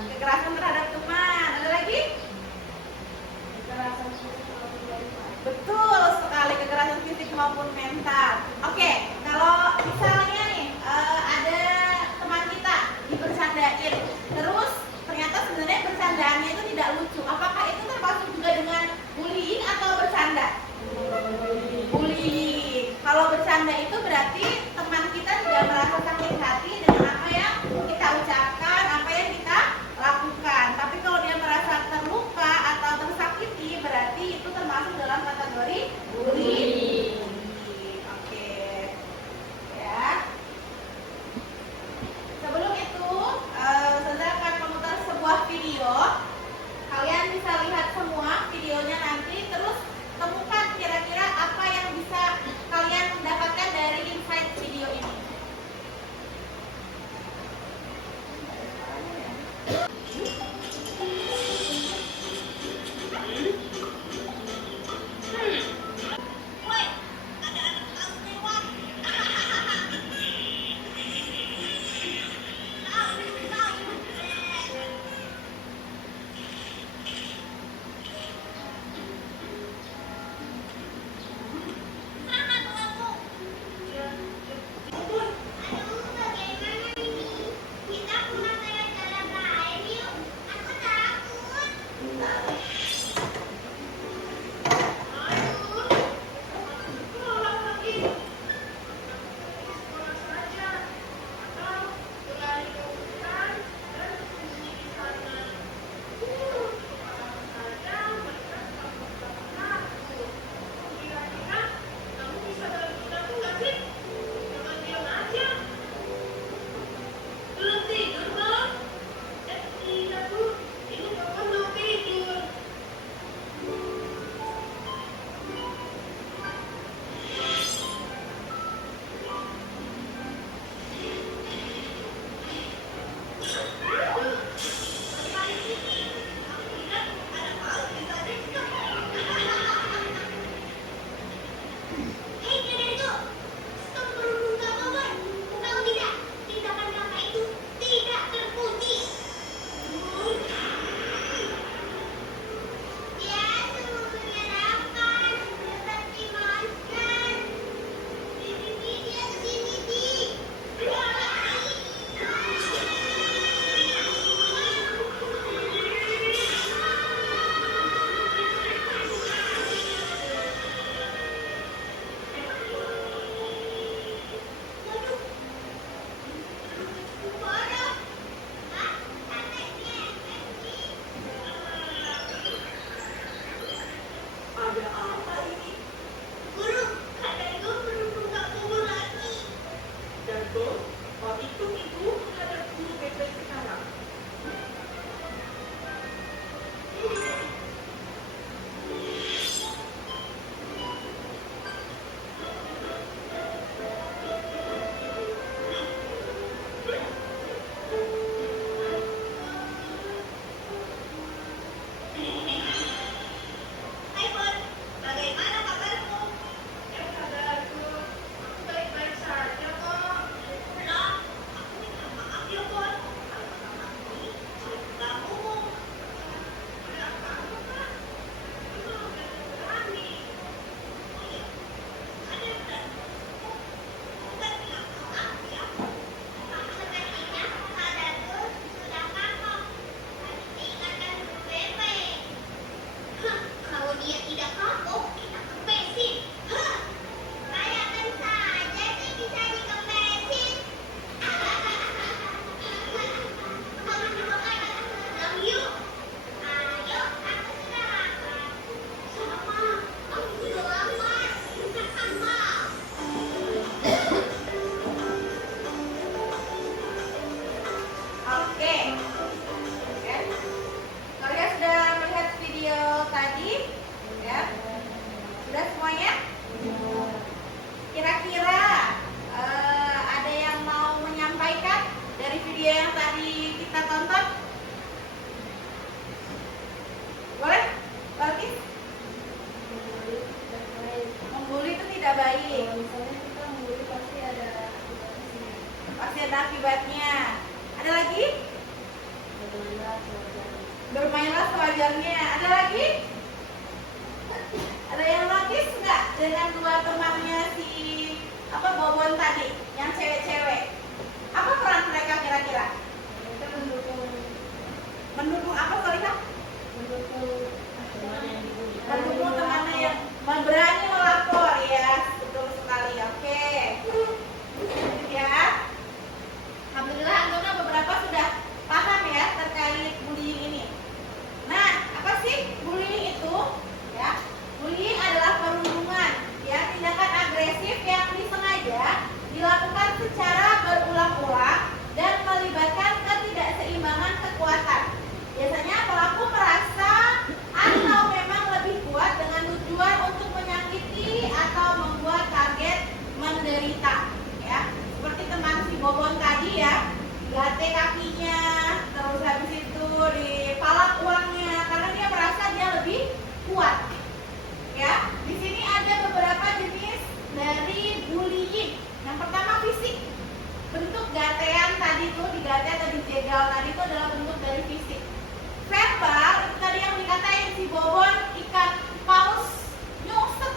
Kekerasan terhadap teman. Ada lagi? Kekerasan fisik maupun mental. Betul sekali, kekerasan fisik maupun mental. Oke, kalau misalnya nih ada teman kita dibercandain, terus ternyata sebenarnya bercandaannya itu tidak lucu. Apakah itu termasuk juga dengan bullying atau bercanda? Bullying. Kalau bercanda itu berarti teman kita tidak merasa sakit hati dengan apa yang kita ucapkan, apa yang kita lakukan. Tapi kalau dia merasa terluka atau tersakiti, berarti itu termasuk dalam kategori bullying. Oke. Ya. Sebelum itu, saya akan memutar sebuah video. Kalian bisa lihat semua videonya nanti, terus temukan kira-kira apa yang bisa kalian dapatkan dari insight video ini. Pasti ada akibatnya. Ada lagi? Bermainlah sewajarnya. Ada lagi? Ada yang notice nggak dengan dua temannya si Bobon tadi, yang cewek-cewek? Apa peran mereka kira-kira? Mendukung apa, Solihah? Mendukung temannya yang berani melapor, ya, betul sekali. Oke, ya. Alhamdulillah, Antona beberapa sudah paham ya terkait bullying ini. Nah, apa sih bullying itu? Ya, bullying adalah perundungan, ya, tindakan agresif yang disengaja dilakukan secara berulang-ulang dan melibatkan ketidakseimbangan kekuatan. Biasanya pelaku merasa atau memang lebih kuat dengan tujuan untuk menyakiti atau membuat target menderita. Ya, seperti teman si Bobon tadi ya, gate kakinya, terus habis itu dipalak uangnya karena dia merasa dia lebih kuat. Ya, di sini ada beberapa jenis dari bullying. Yang pertama fisik. Bentuk gatean tadi tuh, digate atau dijegal tadi itu adalah bentuk dari fisik. Verbal itu tadi yang dikatain si Bobon ikan paus nyungsep,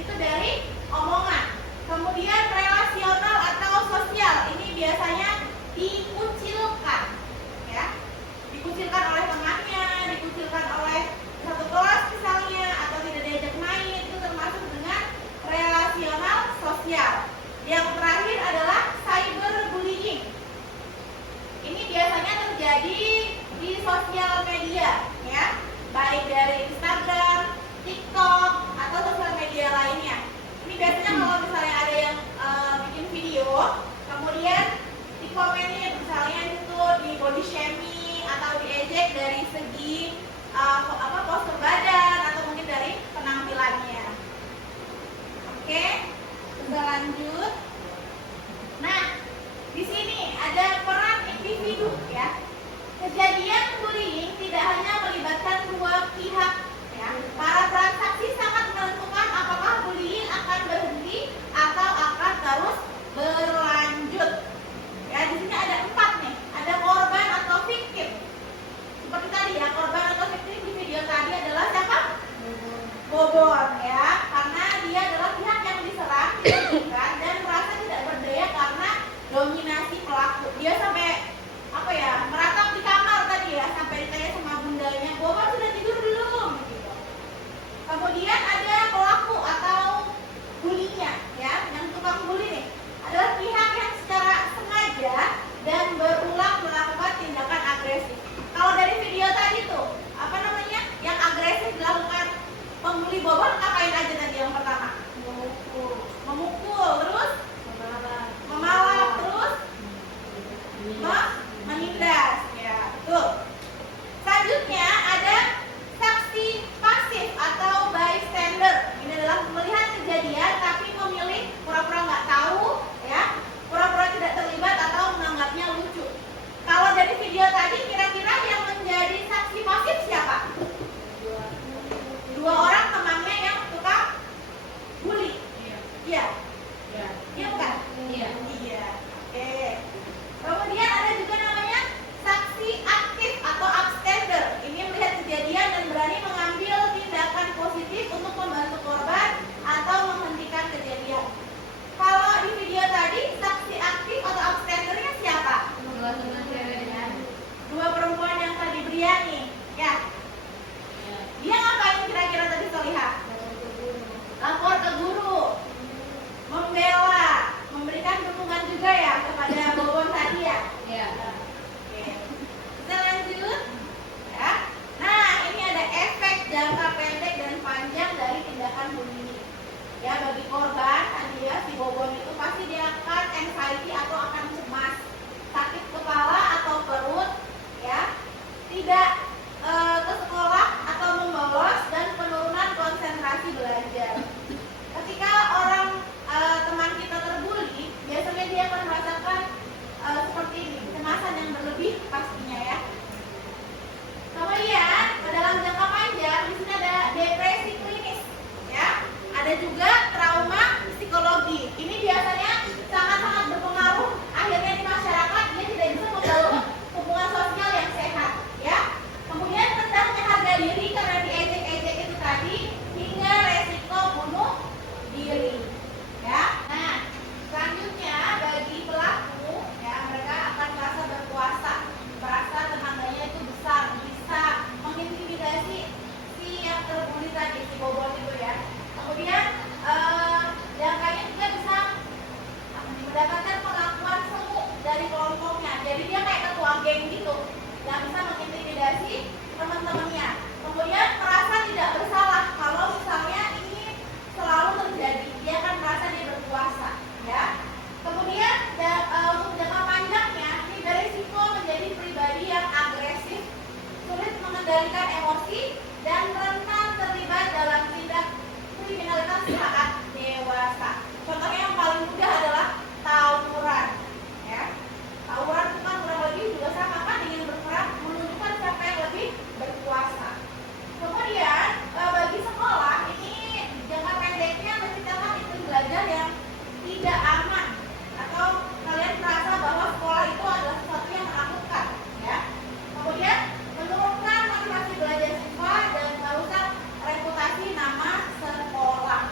itu dari omongan. Kemudian relasional atau sosial, ini biasanya dikucilkan, ya, dikucilkan oleh temannya, dikucilkan oleh satu kelas misalnya, atau tidak diajak main, itu termasuk dengan relasional sosial. Yang terakhir adalah cyberbullying. Ini biasanya terjadi di sosial media, ya, baik dari Instagram, TikTok, atau sosial media lainnya. Ini biasanya kalau misalnya ada yang bikin video, kemudian di komennya misalnya itu di body shaming atau diejek dari segi postur badan atau mungkin dari penampilannya. Oke, kita lanjut. Nah, di sini ada peran individu, ya. Kejadian bullying tidak hanya melibatkan dua pihak, ya. Para transaksi sangat menentukan apakah bullying akan berhenti atau akan terus berlanjut. Ya, di sini ada 4 nih. Ada korban atau victim. Seperti tadi ya, korban atau victim di video tadi adalah siapa? Bobon, ya. Karena dia adalah pihak yang diserang, kan, dan merasa tidak berdaya karena dominasi pelaku. Dia sampai meratap di kamar tadi ya, sampai ditanya sama bundanya, Bobon sudah tidur belum? Gitu. Kemudian ada pelaku atau bulinya, ya, yang tukang bully nih, adalah pihak yang secara sengaja dan berulang melakukan tindakan agresif. Kalau dari video tadi tuh, yang agresif dilakukan pembuli Bobon, ngapain aja tadi yang pertama? Memukul, terus memalak, terus menindas, ya, betul. Selanjutnya ada saksi pasif atau bystander. Ini adalah melihat kejadian tapi memilih pura-pura nggak tahu, ya, pura-pura tidak terlibat atau menganggapnya lucu. Kalau dari video tadi, kira-kira yang menjadi saksi pasif siapa? Dua orang temannya yang tukang bully. Iya. Iya bukan? Iya. Oke. Kemudian ada juga namanya saksi aktif atau upstander. Ini melihat kejadian dan berani mengambil tindakan positif untuk membantu korban atau menghentikan kejadian. Kalau di video tadi, saksi aktif atau upstandernya siapa? Dua perempuan yang tadi Briani, ya. Dia ngapain kira-kira tadi, Solihah? Lapor ke guru, membela, memberikan dukungan juga ya kepada Bobon tadi ya. Iya. Oke. Kita lanjut. Ya. Nah, ini ada efek jangka pendek dan panjang dari tindakan bullying. Ya, bagi korban tadi ya, si Bobon itu pasti dia akan anxiety atau akan cemas, sakit kepala atau perut, ya, tidak ke sekolah atau membolos, dan penurunan konsentrasi belajar. Ketika teman kita terbully, biasanya dia akan merasakan seperti ini, kecemasan yang berlebih pastinya ya. Kemudian dalam jangka panjang di sini ada depresi klinis, ya. Ada juga trauma psikologi. Ini biasanya sangat-sangat berpengaruh akhirnya di masyarakat, dia tidak bisa membangun hubungan sosial yang sehat, ya. Kemudian saat dewasa. Contohnya yang paling mudah adalah tawuran, ya. Tawuran itu kan kurang lebih juga sama kan, ingin berperang menunjukkan siapa yang lebih berkuasa. Kemudian bagi sekolah ini jangka pendeknya menciptakan iklim belajar yang tidak aman, atau kalian merasa bahwa sekolah itu adalah sesuatu yang menakutkan, ya. Kemudian menurunkan motivasi belajar siswa dan merusak reputasi nama sekolah.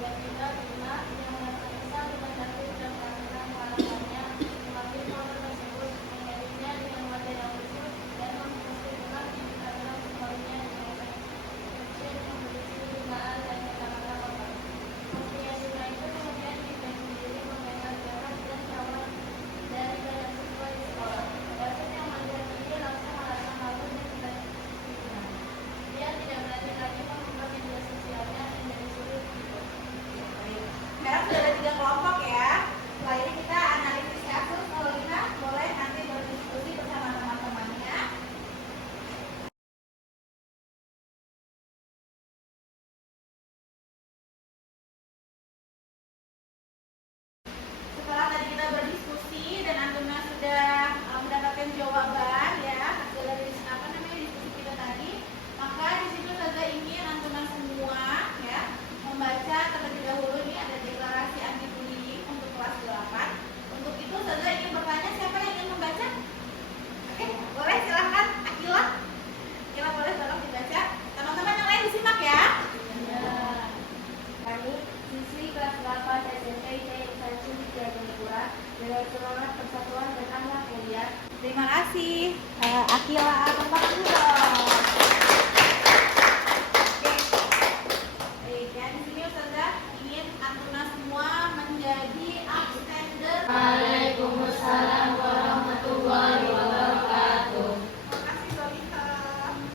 tiba-tiba terima yang